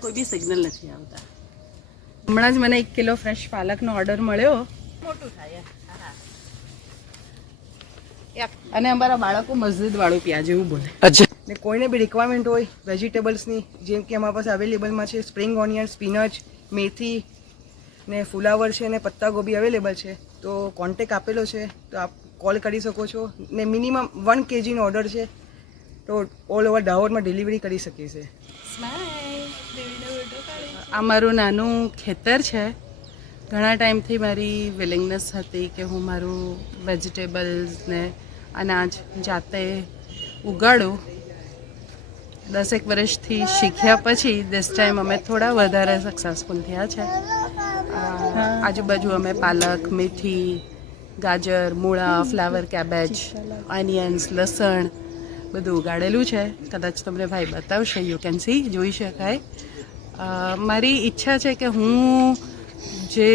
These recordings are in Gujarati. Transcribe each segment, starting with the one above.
કોઈ બી સિગ્નલ નથી આવતા. હમણાં જ મને 1 કિલો ફ્રેશ પાલકનો ઓર્ડર મળ્યો. મોટું થાય અને અમારા બાળકો મસ્જિદ વાળું પ્યાજ એવું બોલે. અચ્છા. ને કોઈને બી રિક્વાયરમેન્ટ હોય વેજીટેબલ્સની, જેમ કે અમારા પાસે અવેલેબલમાં છે સ્પ્રિંગ ઓનિયન, સ્પિનચ, મેથી ને ફુલાવર છે ને પત્તા ગોબી અવેલેબલ છે, તો કોન્ટેક આપેલો છે, તો આપ કોલ કરી શકો છો. ને મિનિમમ 1 kg નો ઓર્ડર છે, તો ઓલ ઓવર દાહોદમાં ડિલિવરી કરી શકીએ છીએ. આ મારું નાનું ખેતર છે. ઘણા ટાઈમથી મારી વિલિંગનેસ હતી કે હું મારું વેજીટેબલ્સ ને અનાજ જાતે ઉગાડું. 10 વર્ષથી શીખ્યા પછી ધીસ ટાઈમ અમે થોડા વધારે સક્સેસફુલ થયા છે. આજુબાજુ અમે પાલક, મેથી, ગાજર, મૂળા, ફ્લાવર, કેબેજ, ઓનિયન્સ, લસણ બધું ઉગાડેલું છે. કદાચ તમને ભાઈ બતાવશે, યુ કેન સી, જોઈ શકાય. મારી ઈચ્છા છે કે હું જે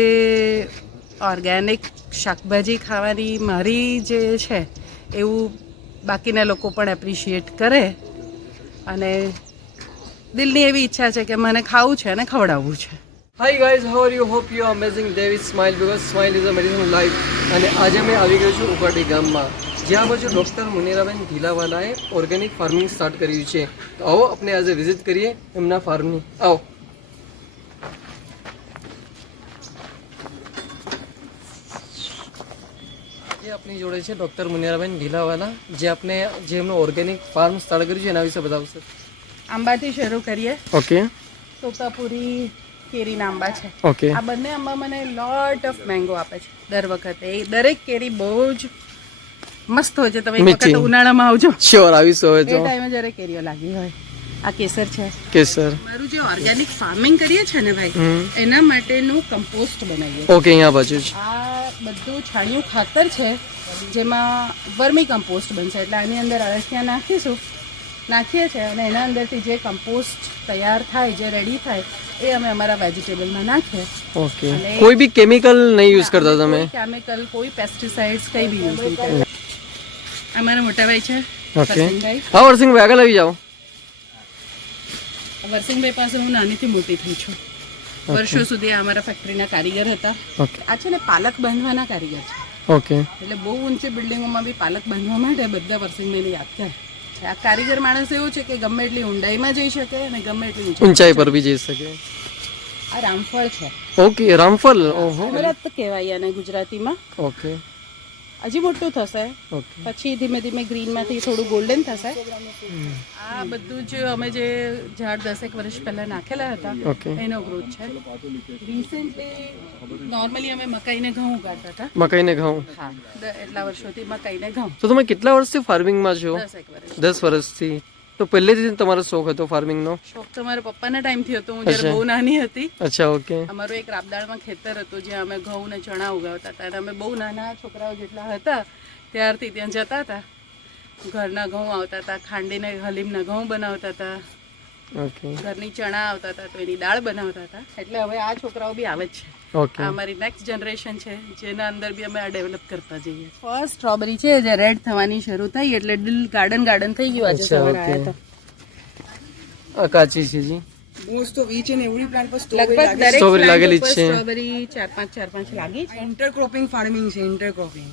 ઓર્ગેનિક શાકભાજી ખાવાની મારી જે છે એવું બાકીના લોકો પણ એપ્રિશિએટ કરે, અને દિલની એવી ઈચ્છા છે કે મને ખાવું છે અને ખવડાવવું છે. Hi guys, how are you? Hope you are amazing. David Smile, because smile is a medicine life. અને આજે મેં આવી ગયો છું ઉકાટી ગામમાં, જ્યાં બાજુ ડૉક્ટર મુનિરાબેન ઘીલાવાલાએ ઓર્ગેનિક ફાર્મિંગ સ્ટાર્ટ કર્યું છે. તો આવો આપણે આજે વિઝિટ કરીએ એમના ફાર્મની. આવો. જે આપણી જોડે છે ડૉક્ટર મુનિરાબેન ઘીલાવાલા, જે એમનું ઓર્ગેનિક ફાર્મ સ્ટાર્ટ કર્યું છે એના વિશે બતાવશે. આંબાથી શરૂ કરીએ. ઓકે. તોતાપુરી કેરીના આંબા છે. ઓકે. આ બંને આંબા મને લોટ ઓફ મેંગો આપે છે દર વખતે. એ દરેક કેરી બહુ જ મસ્ત હોય છે. તમે એક વખત ઉનાળામાં આવજો. શ્યોર, આવીશું હવે તો. એ ટાઈમે જ્યારે કેરીઓ લાગી હોય. આ કેસર છે. કેસર. મારું જે ઓર્ગેનિક ફાર્મિંગ કરીએ છે ને ભાઈ, એના માટેનું કમ્પોસ્ટ બનાવીએ. ઓકે, અહીંયા બાજુ જ. આ બધું છાણિયું ખાતર છે, જેમાં વર્મી કમ્પોસ્ટ બનશે. એટલે આની અંદર અળસિયા નાખીએ છીએ, અને એના અંદરથી જે કમ્પોસ્ટ તૈયાર થાય, જે રેડી થાય, એ અમે અમારા વેજીટેબલમાં નાખીએ. ઓકે. કોઈ બી કેમિકલ નહીં યુઝ કરતા તમે? કેમિકલ, કોઈ પેસ્ટિસાઇડ્સ કંઈ બી યુઝ નહીં કરતા. અમારા મોટાભાઈ છે વરસિંગભાઈ. હા, વરસિંગભાઈ આગળ આવી જાઓ. વરસિંગભાઈ પાસે હું નાનીથી મોટી થઈ છું. વર્ષો સુધી આ અમારા ફેક્ટરીના કારીગર હતા. આ છે ને પાલક બાંધવાના કારીગર છે. ઓકે. એટલે બહુ ઊંચી બિલ્ડિંગોમાં બી પાલક બાંધવા માટે બધા વરસિંગભાઈને યાદ કરે. આ કારીગર માણસ એવું છે કે ગમે એટલી ઊંડાઈમાં જઈ શકે અને ગમે એટલી ઊંચાઈ પર બી જઈ શકે. આ રામફળ છે. ઓકે, રામફળ. ઓહો. અમરત કહેવાય આને ગુજરાતીમાં. ઓકે. હજી મોટું થશે, ઓકે. પછી ધીમે ધીમે ગ્રીનમાંથી થોડું ગોલ્ડન થશે. આ બધું જ અમે જે ઝાડ 10 વર્ષ પહેલા નાખેલા હતા, એનો ગ્રોથ છે. રિસેન્ટલી નોર્મલી અમે મકાઈને ઘઉં ઉગાડતા હતા. મકાઈને ઘઉં? હા, એટલા વર્ષોથી મકાઈને ઘઉં. તો તમે કેટલા વર્ષથી ફાર્મિંગમાં છો? 10 વર્ષથી. તો પહેલેથી તમારો શોખ હતો ફાર્મિંગનો? શોખ તો મારા પપ્પાના ટાઈમથી હતો, હું જ્યારે બહુ નાની હતી. અચ્છા, ઓકે. અમારું એક રાબદાળમાં ખેતર હતું, જ્યાં અમે ઘઉં ને ચણા ઉગાવતા હતા. અને અમે બહુ નાના છોકરાઓ જેટલા હતા ત્યારથી ત્યાં જતા હતા. ઘરના ઘઉં આવતા હતા, ખાંડીને હલીમના ઘઉં બનાવતા હતા. ઓકે. ઘરની ચણા આવતા હતા તો એની દાળ બનાવતા હતા. એટલે હવે આ છોકરાઓ બી આવે જ છે. ઓકે. આ અમારી નેક્સ્ટ જનરેશન છે, જેના અંદર બી અમે આ ડેવલપ કરતા જઈએ. ફર્સ્ટ સ્ટ્રોબેરી છે જે રેડ થવાની શરૂ થઈ, એટલે દિલ ગાર્ડન થઈ ગયું. આજે સવારે આવ્યા હતા. આ કાચી છે જી. Most of each and every plant પર લગભગ દરેક સ્ટ્રોબેરી લાગેલી છે. સ્ટ્રોબેરી 4-5 લાગી છે. ઇન્ટરક્રોપિંગ ફાર્મિંગ છે. ઇન્ટરક્રોપિંગ.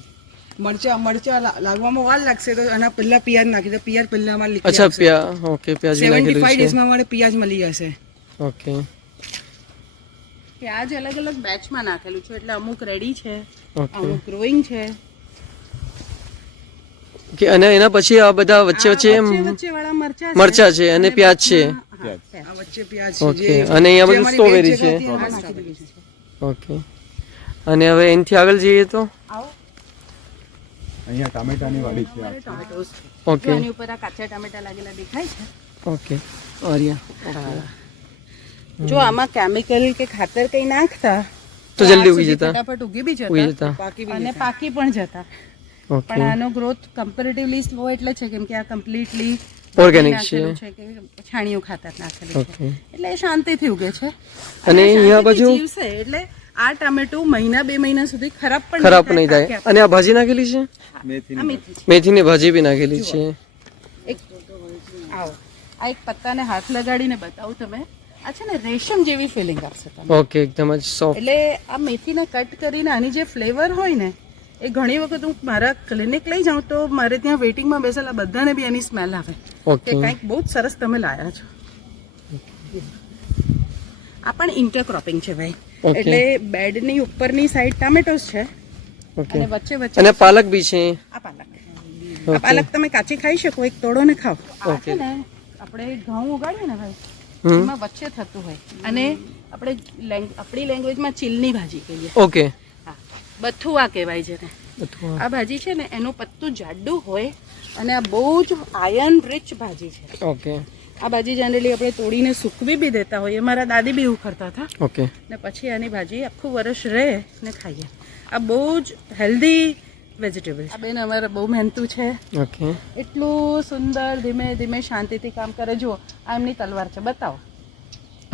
મરચા લાગવામાં વાર લાગશે, તો આના પહેલા પિયાજ નાખી દો. પિયાજ પહેલામાં લીધી. અચ્છા, ઓકે. પ્યાજ બી નાખેલું છે. 75 ડેઝમાં અમારે પિયાજ મળી જશે. ઓકે. પ્યાજ અલગ અલગ બેચમાં નાખેલું છે, એટલે અમુક રેડી છે, અમુક ગ્રોઈંગ છે. કે અને એના પછી આ બધા વચ્ચે વાળા મરચા છે અને પ્યાજ છે. આ વચ્ચે પ્યાજ ઓકે. અને અહીંયા બધું સ્ટ્રોબેરી છે. ઓકે. અને હવે એનથી આગળ જઈએ તો અહીંયા ટામેટાની વાડી છે. ઓકે. એની ઉપર આ કાચા ટામેટા લાગેલા દેખાય છે. ઓકે. આર્યા. જો આમાં કેમિકલ કે ખાતર કઈ નાખતા તો જલ્દી ઉગી જતા, ફટાફટ ઉગી બી જતા અને પાકી પણ જતા. પણ આનો ગ્રોથ કમ્પેરેટિવલી સ્લો એટલે છે કેમ કે આ કમ્પ્લીટલી ઓર્ગેનિક છે, કે છાણિયું ખાતર નાખેલું છે, એટલે એ શાંતિથી ઉગે છે. અને અહીંયા બાજુ જીવશે એટલે આ ટમેટું મહિના 2 મહિના સુધી ખરાબ નહીં થાય. અને આ ભાજી નાખેલી છે, મેથીની ભાજી બી નાખેલી છે. આ એક પત્તાને હાથ લગાડીને બતાવું તમે. આ છે ને રેશમ જેવી ફિલિંગ આપશે તમને. ઓકે, એકદમ જ સોફ્ટ. એટલે આ મેથીને કટ કરીને આની જે ફ્લેવર હોય ને એ ઘણી વખત હું મારા ક્લિનિક લઈ જાઉં તો મારે ત્યાં વેઇટિંગમાં બેસેલા બધાને બી એની સ્મેલ આવે ઓકે. કે કંઈક બહુ જ સરસ તમે લાયા છો. આ પણ ઇન્ટરક્રોપિંગ છે ભાઈ. Okay. એટલે બેડની ઉપરની સાઈડ ટામેટોસ છે ઓકે. અને વચ્ચે વચ્ચે અને પાલક બી છે. આ પાલક. આ પાલક તમે કાચી ખાઈ શકો, એક તોડો ને ખાઓ. આ છે ને આપણે ઘઉં ઉગાડીએ ને ભાઈ એમાં વચ્ચે થતું હોય અને આપણે આપણી લેંગ્વેજમાં ચીલની ભાજી કહીએ. ઓકે. હા, બથુઆ કહેવાય છે ને. આ ભાજી છે ને એનું પત્તું જાડું હોય અને આ બહુ જ આયર્ન રિચ ભાજી છે. ઓકે. આ ભાજી જનરલી આપણે તોડીને સૂકવી બી દેતા હોઈએ. મારા દાદી બી એવું કરતા હતા. ઓકે. ને પછી આની ભાજી આખું વર્ષ રહે ને ખાઈએ. આ બહુ જ હેલ્ધી વેજીટેબલ. આ બેન અમારે બહુ મહેનતું છે. ઓકે. એટલું સુંદર ધીમે ધીમે શાંતિથી કામ કરે. જુઓ આ એમની તલવાર છે, બતાવો.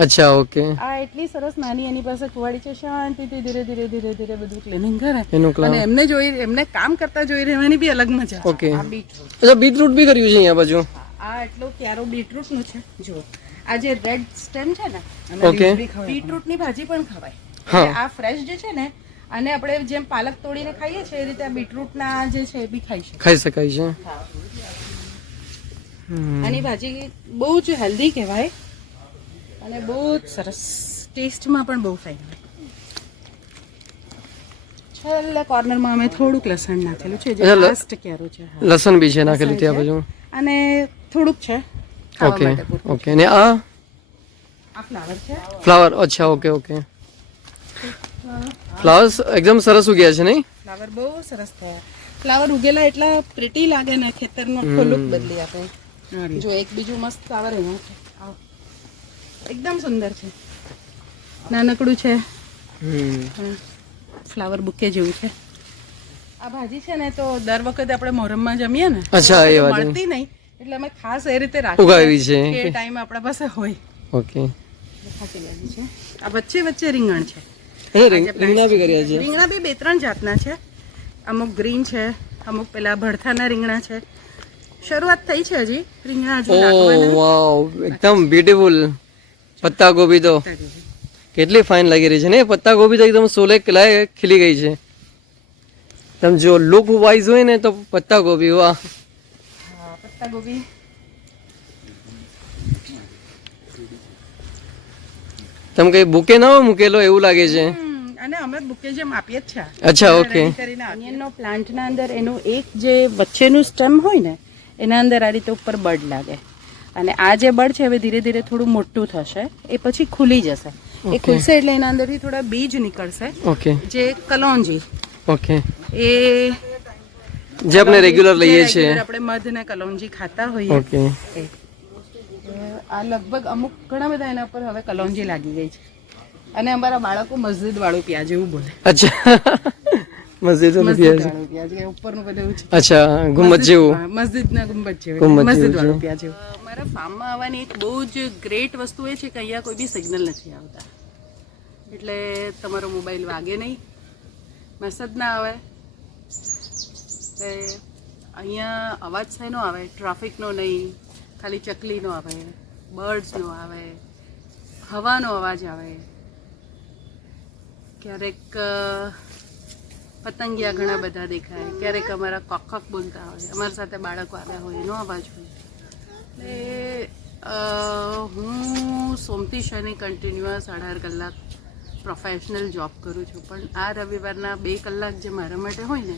અચ્છા. ઓકે. આ એટલી સરસ નાની એની પાસે કુવાડી છે, શાંતિથી ધીરે ધીરે ધીરે ધીરે બધું ક્લીનિંગ કરે એનું અને એમને જોઈ એમને કામ કરતા જોઈ રહેવાની બી અલગ મજા. ઓકે. આ બીટરૂટ. અચ્છા, બીટરૂટ બી કર્યું છે અહીંયા બાજુ. આ એટલો ક્યારો બીટરૂટ નું છે. જુઓ આ જે રેડ સ્ટેમ છે ને ઓકે. બીટરૂટ ની ભાજી પણ ખવાય. હા. એટલે આ ફ્રેશ જે છે ને અને આપણે જેમ પાલક તોડીને ખાઈએ છીએ એ રીતે આ બીટરૂટ ના જે છે એ બી ખાઈ શકીએ. ખાઈ શકાય છે. આની ભાજી બહુ જ હેલ્ધી કહેવાય અને બહુ જ સરસ ટેસ્ટમાં પણ બહુ ફાઇન હોય. છેલ્લા કોર્નરમાં અમે થોડુંક લસણ નાખેલું છે જે લાસ્ટ ક્યારો છે. હા. લસણ બી છે નાખેલું ત્યાં બાજુ. અને થોડુંક છે ખાવા ઓકે. માટે પૂરતું. ઓકે. ને આ આ ફ્લાવર છે. ફ્લાવર. અચ્છા. ઓકે. ઓકે. ફ્લાવર્સ એકદમ સરસ ઉગ્યા છે નહીં? ફ્લાવર બહુ સરસ થયા. ફ્લાવર ઉગેલા એટલા પ્રિટી લાગે ને ખેતરનો આખો લુક બદલી આપે. જો એક બીજું મસ્ત ફ્લાવર અહીંયા છે. આવો. એકદમ સુંદર છે. નાનકડું છે. ફ્લાવર બુકે જેવું છે. આ ભાજી છે ને તો દર વખતે આપણે મોહરમમાં જમીએ ને અચ્છા, એ વાત. મળતી નહીં એટલે અમે ખાસ એ રીતે રાખી ઉગાવી છે કે ટાઈમ આપણા પાસે હોય. ઓકે. ખાસી ભાજી છે. આ વચ્ચે વચ્ચે રીંગણ છે. રીંગણા બી કર્યા છે. રીંગણા બી 2-3 જાતના છે. અમુક ગ્રીન છે, અમુક પેલા ભડથાના રીંગણા છે. શરૂઆત થઈ છે હજી રીંગણા હજુ ઓ નાખવાના. વાવ, એકદમ બ્યુટીફુલ. પત્તા ગોબી તો કેટલી ફાઇન લાગી રહી છે ને. પત્તા ગોબી તો એકદમ સોલે કલાએ ખીલી ગઈ છે. તમે જો લુક વાઇઝ હોય ને તો પત્તા ગોબી, વાહ. હા, પત્તા ગોબી. તમે કઈ બુકે ના હોય મૂકેલો એવું લાગે છે. અને અમે બુકે જેમ આપીએ જ છે. અચ્છા. ઓકે. ઓનિયનનો પ્લાન્ટના અંદર એનું એક જે વચ્ચેનું સ્ટેમ હોય ને એના અંદર આ રીતે ઉપર બડ લાગે અને આ જે બડ છે હવે ધીરે ધીરે થોડું મોટું થશે. એ પછી ખુલી જશે. એ ખુલશે એટલે એના અંદરથી થોડા બીજ નીકળશે. ઓકે. જે કલોંજી. ઓકે. એ જે આપણે રેગ્યુલર લઈએ છીએ. આપણે મધ ને કલોંજી ખાતા હોઈએ. ઓકે. એ. આ લગભગ અમુક ઘણા બધા એના ઉપર હવે કલોંજી લાગી ગઈ છે અને અમારા બાળકો મસ્જિદ વાળું પ્યાજ એવું બોલે. અચ્છા. મસ્જિદ મસ્જિદ વાળું પ્યાજ કે ઉપરનું બધું એવું છે. અચ્છા, ગુંબદ જેવું. મસ્જિદના ગુંબદ જેવું. ગુંબદ મસ્જિદ જેવું વાળું પ્યાજ એવું. મારા ફાર્મમાં આવવાની એક બહુ જ ગ્રેટ વસ્તુ એ છે કે અહીંયા કોઈ બી સિગ્નલ નથી આવતા. એટલે તમારો મોબાઈલ વાગે નહીં, મેસેજ ના આવે. અહીંયા અવાજ શેનો આવે? ટ્રાફિકનો નહીં, ખાલી ચકલીનો આવે, બર્ડ્સનો આવે, હવાનો અવાજ આવે, ક્યારેક પતંગિયા ઘણા બધા દેખાય, ક્યારેક અમારા કોકક બોલતા હોય, અમારી સાથે બાળકો આવ્યા હોય એનો અવાજ હોય. એટલે હું સોમથી શનિ કન્ટિન્યુઅસ 18 કલાક પ્રોફેશનલ જોબ કરું છું, પણ આ રવિવારના 2 કલાક જે મારા માટે હોય ને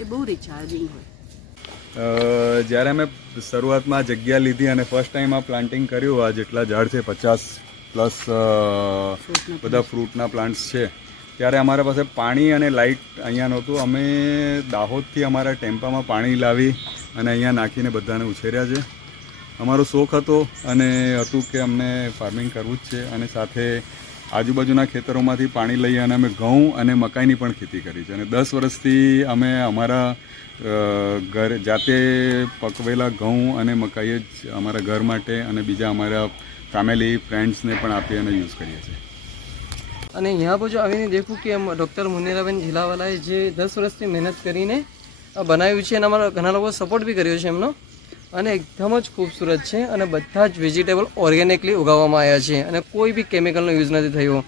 એ બહુ રિચાર્જિંગ હોય. જ્યારે અમે શરૂઆતમાં જગ્યા લીધી અને ફર્સ્ટ ટાઈમ આ પ્લાન્ટિંગ કર્યું, આ જેટલા ઝાડ છે 50+ બધા ફ્રૂટના પ્લાન્ટ્સ છે, ત્યારે અમારા પાસે પાણી અને લાઇટ અહીંયા નહોતું. અમે દાહોદથી અમારા ટેમ્પામાં પાણી લાવી અને અહીંયા નાખીને બધાને ઉછેર્યા છે. અમારો શોખ હતો અને હતું કે અમને ફાર્મિંગ કરવું જ છે અને સાથે આજુબાજુના ખેતરોમાંથી પાણી લઈ અને અમે ઘઉં અને મકાઈની પણ ખેતી કરી છે. અને 10 વર્ષથી અમે અમારા ઘર જાતે પકવેલા ઘઉં અને મકાઈ જ અમારા ઘર માટે અને બીજા અમારા ફેમિલી ફ્રેન્ડ્સને પણ આપી અને યુઝ કરીએ છીએ. અને यहाँ पर जो आવીને देखूँ કે ડૉક્ટર મુનેરાબેન ઝીલાવાલાએ જે 10 વર્ષથી મહેનત કરીને બનાવ્યું છે અને અમારા ઘણા લોકો સપોર્ટ બી કર્યો છે એમનો. અને એકદમ જ ખૂબસૂરત છે અને બધા જ વેજીટેબલ ઓર્ગેનિકલી ઉગાવવામાં આવ્યા છે અને કોઈ બી કેમિકલનો યુઝ નથી થયો.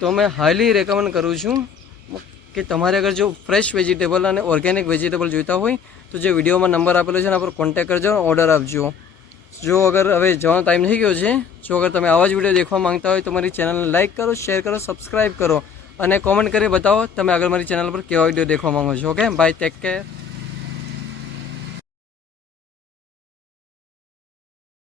તો મેં હાઈલી રેકમેન્ડ કરું છું કે તમારે અગર જો ફ્રેશ વેજીટેબલ અને ઓર્ગેનિક વેજીટેબલ જોઈતા હોય તો જે વિડીયોમાં નંબર આપેલો છે એના પર કોન્ટેક્ટ કરજો, ઓર્ડર આપજો. જો અગર હવે જવાનો ટાઈમ થઈ ગયો છે, જો અગર તમે આવા જ વિડીયો દેખવા માંગતા હોય તો મારી ચેનલને લાઇક કરો, શેર કરો, સબસ્ક્રાઈબ કરો અને કોમેન્ટ કરી બતાવો તમે આગળ મારી ચેનલ પર કેવા વિડીયો દેખવા માંગો છો. Okay, bye, take care.